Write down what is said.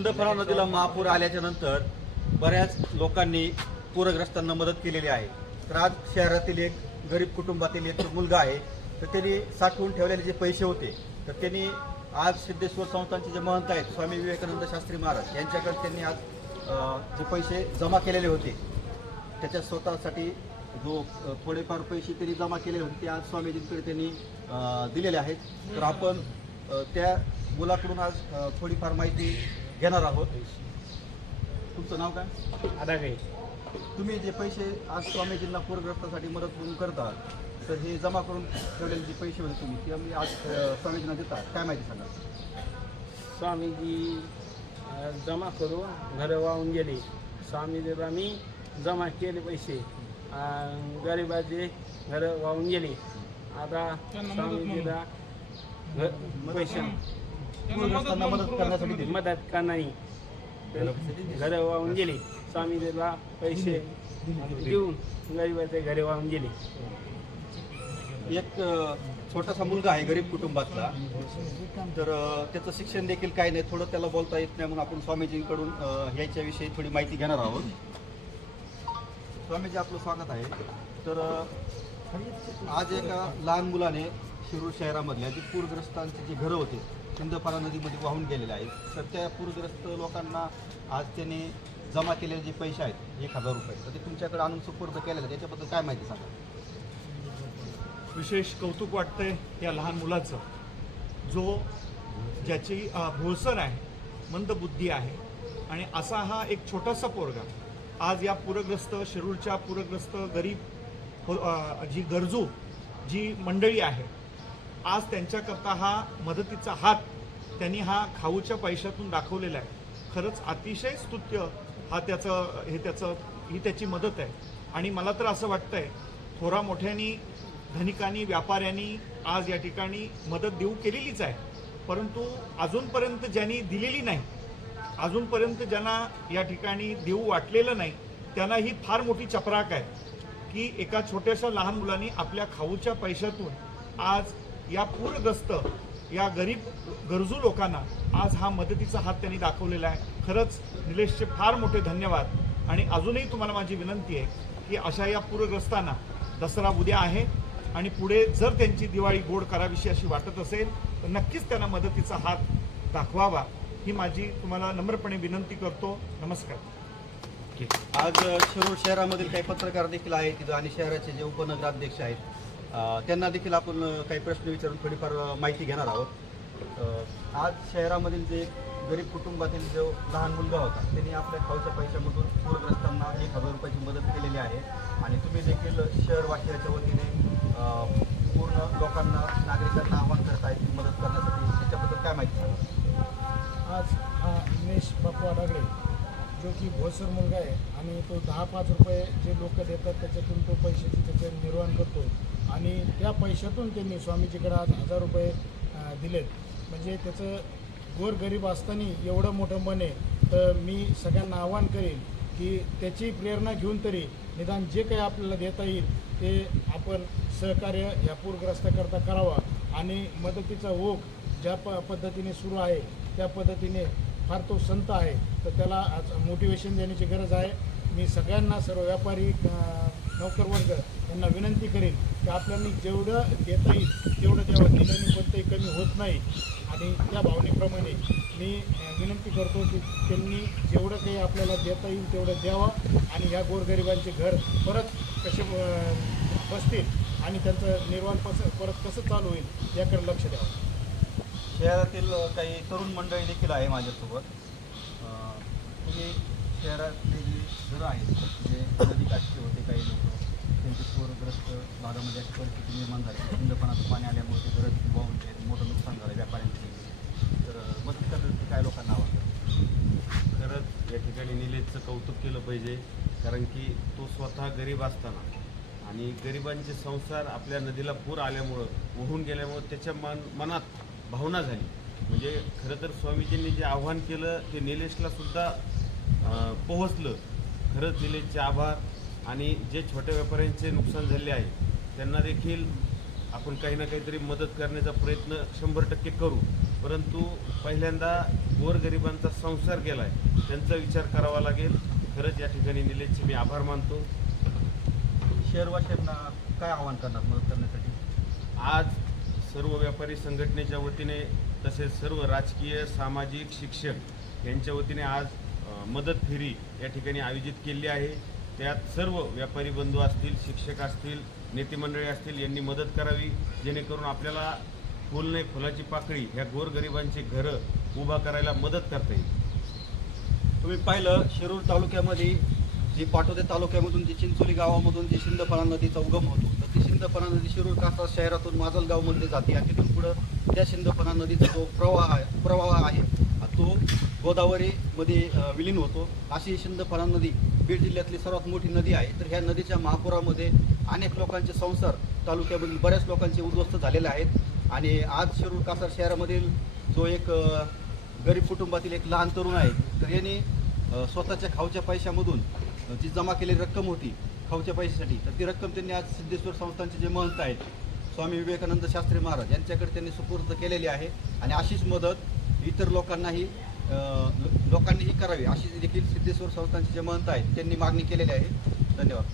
सिंदफणा नदीला महापूर आल्याच्यानंतर बऱ्याच लोकांनी पूरग्रस्तांना मदत केलेली आहे. तर आज शहरातील एक गरीब कुटुंबातील एक मुलगा आहे. तर त्यांनी साठवून ठेवलेले जे पैसे होते तर त्यांनी आज सिद्धेश्वर संस्थांचे जे महंत आहेत स्वामी विवेकानंद शास्त्री महाराज यांच्याकडे त्यांनी आज जे पैसे जमा केलेले होते त्याच्या स्वतःसाठी जो थोडेफार पैसे त्यांनी जमा केलेले होते ते आज स्वामीजींकडे त्यांनी दिलेले आहेत. तर आपण त्या मुलाकडून आज थोडीफार माहिती घेणार आहोत. तुमचं नाव काय? काही तुम्ही जे पैसे आज स्वामीजींना पूरग्रस्तासाठी मदत म्हणून करता तर हे जमा करून ठेवलेले जे पैसे होते तुम्ही ते आम्ही आज स्वामीजींना देतात. काय माहिती सांगा? स्वामीजी जमा करून घरं वाहून गेले. स्वामीजीला मी जमा केले पैसे. गरिबाचे घरं वाहून गेले. आता स्वामीजीला पैसे. पूरग्रस्तांना मदत करण्यासाठी दिली. मदत का नाही? घरं वाहून गेले. स्वामीजीला पैसे देऊन गरिबाचे घरे वाहून गेले. एक अ, छोटासा मुलगा आहे गरीब कुटुंबातला. तर अ, त्याचं शिक्षण देखील काही नाही. थोडं त्याला बोलता येत नाही म्हणून आपण स्वामीजींकडून अ, ह्याच्याविषयी थोडी माहिती घेणार आहोत. स्वामीजी आपलं स्वागत आहे. तर अ, आज एका लहान मुलाने शिरूर शहरामधल्या जे पूरग्रस्तांचे जे घरं होते सिंदफारा नदीमध्ये वाहून गेलेले आहेत. तर त्या पूरग्रस्त लोकांना आज त्याने जमा केलेले जे पैसे आहेत एक हजार रुपये. तर ते तुमच्याकडे आणून सुपूर्द केलेलं आहे त्याच्याबद्दल काय माहिती सांगा? विशेष कौतुक वाटतंय या लहान मुलाचं. जो ज्याची अ, भोळसर आहे मंदबुद्धी आहे आणि असा हा एक छोटासा पोरगा. आज या पूरग्रस्त शिरूरच्या पूरग्रस्त गरीब हो- जी गरजू जी मंडळी आहे आज त्यांच्याकरता हा मदतीचा हात त्यांनी हा खाऊच्या पैशातून दाखवलेला आहे. खरंच अतिशय स्तुत्य हा त्याचं हे त्याचं ही त्याची मदत आहे. आणि मला तर असं वाटतं आहे थोरा मोठ्यांनी धनिकांनी व्यापाऱ्यांनी आज या ठिकाणी मदत देऊ केलेलीच आहे. परंतु अजूनपर्यंत ज्यांनी दिलेली नाही अजूनपर्यंत ज्यांना या ठिकाणी देऊ वाटलेलं नाही त्यांना ही फार मोठी चपराक आहे की एका छोट्याशा लहान मुलांनी आपल्या खाऊच्या पैशातून आज या पूरग्रस्त या गरीब गरजू लोकांना आज हा मदतीचा हात त्यांनी दाखवलेला आहे. खरंच निलेशचे फार मोठे धन्यवाद. आणि अजूनही तुम्हाला माझी विनंती आहे की अशा या पूरग्रस्तांना दसरा उद्या आहे आणि पुढे जर त्यांची दिवाळी गोड करावीशी अशी वाटत असेल तर नक्कीच त्यांना मदतीचा हात दाखवावा. ही माझी तुम्हाला नम्रपणे विनंती करतो. नमस्कार. आज अ, शिरूर शहरामधील काही पत्रकार देखील आहेत. तिथं आणि शहराचे जे उपनगराध्यक्ष आहेत त्यांना देखील आपण काही प्रश्न विचारून थोडीफार माहिती घेणार आहोत. आज शहरामधील जे गरीब कुटुंबातील जो लहान मुलगा होता त्यांनी आपल्या खाऊच्या पैशामधून पूरग्रस्तांना एक हजार रुपयाची मदत केलेली आहे. आणि तुम्ही देखील शहरवासियाच्या वतीने पूर्ण लोकांना नागरिकांना आवाहन करत की मदत करण्यासाठी त्याच्याबद्दल काय माहिती आज हा उमेश बापू आडागडे जो की भोसर मुलगा आहे आणि तो दहा पाच रुपये जे लोक देतात त्याच्यातून तो पैशाची त्याचे निर्वहन करतो. आणि त्या पैशातून त्यांनी स्वामीजीकडे आज हजार रुपये दिलेत. म्हणजे त्याचं गोरगरीब असताना एवढं मोठं मन आहे. तर मी सगळ्यांना आवाहन करेन की त्याची प्रेरणा घेऊन तरी निदान जे काही आपल्याला देता येईल ते आपण सहकार्य या पूरग्रस्ताकरता करावा. आणि मदतीचा ओघ ज्या प पद्धतीने सुरू आहे त्या पद्धतीने फार तो संत आहे. तर त्याला आज मोटिवेशन देण्याची गरज आहे. मी सगळ्यांना सर्व व्यापारी नोकरवर्ग यांना विनंती करेन की आपल्याला जेवढं देता येईल तेवढं द्यावं दिल्याने कोणतंही कमी होत नाही. आणि त्या भावनेप्रमाणे मी विनंती करतो की त्यांनी जेवढं काही आपल्याला देता येईल तेवढं द्यावं. आणि ह्या गोरगरिबांचे घर परत कसे बसतील आणि त्यांचं निर्वाण कसं परत कसं चालू होईल याकडे लक्ष द्यावं. शहरातील काही तरुण मंडळी देखील आहे माझ्यासोबत. तुम्ही शहरातले जे घरं आहेत जे नदीकाठचे होते काही लोक त्यांचे पूरग्रस्त भागामध्ये अशी परिस्थिती निर्माण झाली. हिंदपणाचं पाणी आल्यामुळे ते घरं देखील वाहून गेले मोठं नुकसान झालं व्यापाऱ्यांचे. तर अ, मदत करण्यासाठी काय लोकांना आवडतं खरंच या ठिकाणी निलेशचं कौतुक केलं पाहिजे. कारण की तो स्वतः गरीब असताना आणि गरिबांचे संसार आपल्या नदीला पूर आल्यामुळं वाहून गेल्यामुळं त्याच्या मन मनात भावना झाली. म्हणजे खरं तर स्वामीजींनी जे आव्हान केलं ते निलेशला सुद्धा पोहोचलं. खरंच निलेशचे आभार आणि जे छोट्या व्यापाऱ्यांचे नुकसान झाले आहे त्यांना देखील आपण काही ना काहीतरी मदत करण्याचा प्रयत्न शंभर टक्के करू. परंतु पहिल्यांदा गोरगरिबांचा संसार गेला आहे त्यांचा विचार करावा लागेल. खरंच या ठिकाणी निलेशचे मी आभार मानतो. शहरवासियांना काय आवाहन करणार मदत करण्यासाठी? आज सर्व व्यापारी संघटनेच्या वतीने तसेच सर्व राजकीय सामाजिक शिक्षक यांच्या वतीने आज मदत फेरी या ठिकाणी आयोजित केली आहे. त्यात सर्व व्यापारी बंधू असतील शिक्षक असतील नेतेमंडळी असतील यांनी मदत करावी जेणेकरून आपल्याला फुल नाही फुलाची पाकळी ह्या गोरगरिबांची घरं उभा करायला मदत करता येईल. तुम्ही पाहिलं शिरूर तालुक्यामध्ये जी पाटोदे तालुक्यामधून जी चिंचोली गावामधून जी शिंदफळा नदीचा उगम होतो ती शिंदपणा नदी शिरूर कासा शहरातून माजलगावमध्ये जाते आणि तिथून पुढं त्या शिंदपणा नदीचा जो प्रवाह आहे प्रवाह आहे तो गोदावरीमध्ये विलीन होतो. अशी शिंदपणा नदी बीड जिल्ह्यातली सर्वात मोठी नदी आहे. तर ह्या नदीच्या महापुरामध्ये अनेक लोकांचे संसार तालुक्यामधील बऱ्याच लोकांचे उद्ध्वस्त झालेले आहेत. आणि आज शिरूर कासार शहरामधील जो एक गरीब कुटुंबातील एक लहान तरुण आहे तर याने स्वतःच्या खाऊच्या पैशामधून जी जमा केलेली रक्कम होती खाऊच्या पैशासाठी. तर ती रक्कम त्यांनी आज सिद्धेश्वर संस्थांचे जे महंत आहेत स्वामी विवेकानंद शास्त्री महाराज यांच्याकडे त्यांनी सुपूर्द केलेली आहे. आणि अशीच मदत इतर लोकांनाही लोकांनीही करावी अशी देखील सिद्धेश्वर संस्थांचे जे महंत आहेत त्यांनी मागणी केलेली आहे. धन्यवाद.